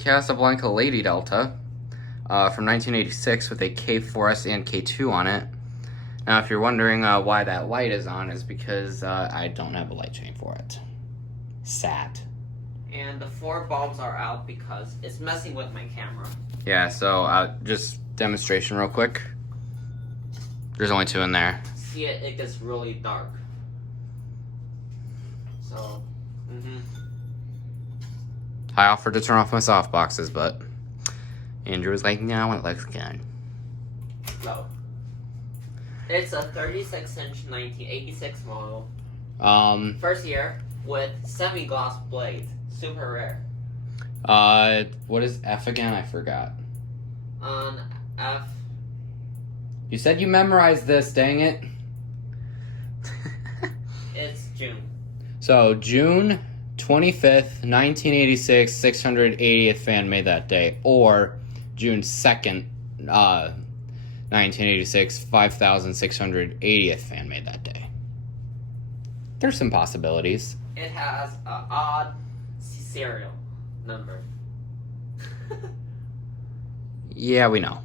Casablanca Lady Delta from 1986 with a K4S and K2 on it. Now, if you're wondering why that light is on, is because I don't have a light chain for it. Sad. And the 4 bulbs are out because it's messing with my camera. Yeah, so just demonstration real quick. There's only 2 in there. See it gets really dark. So, I offered to turn off my softboxes, but Andrew was like, no, it looks good. No. It's a 36-inch 1986 model. First year with semi-gloss blades. Super rare. What is F again? I forgot. On F. You said you memorized this, dang it. It's June. So, June 25th, 1986, 680th fan made that day. Or June 2nd, 1986, 5,680th fan made that day. There's some possibilities. It has an odd serial number. Yeah, we know.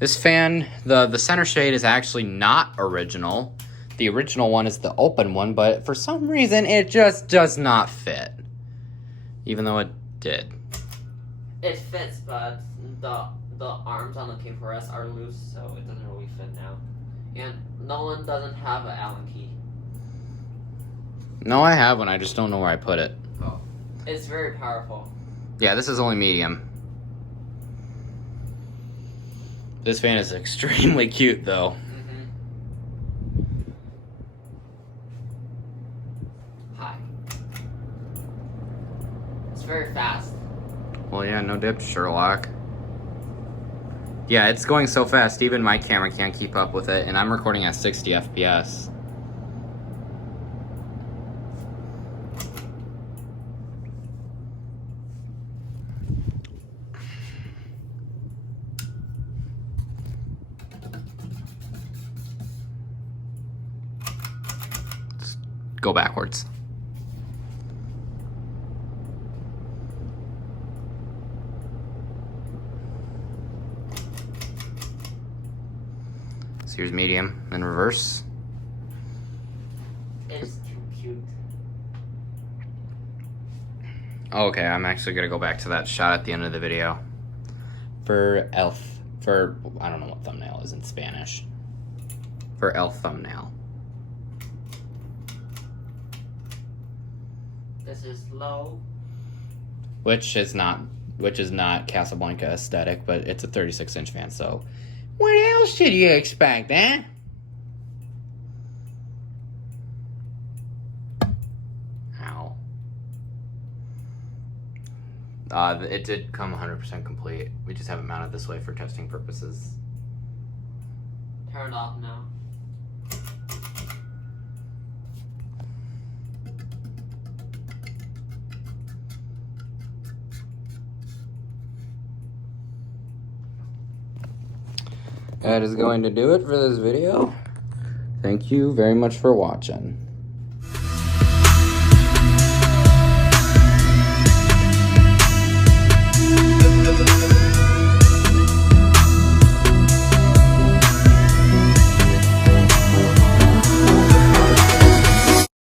This fan, the center shade is actually not original. The original one is the open one, but for some reason it just does not fit. Even though it did. It fits, but the arms on the K4S are loose, so it doesn't really fit now. And Nolan doesn't have an Allen key. No, I have one. I just don't know where I put it. Oh. It's very powerful. Yeah, this is only medium. This fan is extremely cute, though. Hi. It's very fast. Well, yeah, no dip, Sherlock. Yeah, it's going so fast, even my camera can't keep up with it, and I'm recording at 60 FPS. Just go backwards. So here's medium in reverse. It's too cute. Okay, I'm actually gonna go back to that shot at the end of the video. For I don't know what thumbnail is in Spanish. For El thumbnail. This is low. Which is not Casablanca aesthetic, but it's a 36-inch fan, so what else should you expect, eh? Ow. It did come 100% complete. We just have it mounted this way for testing purposes. Turn it off now. That is going to do it for this video. Thank you very much for watching.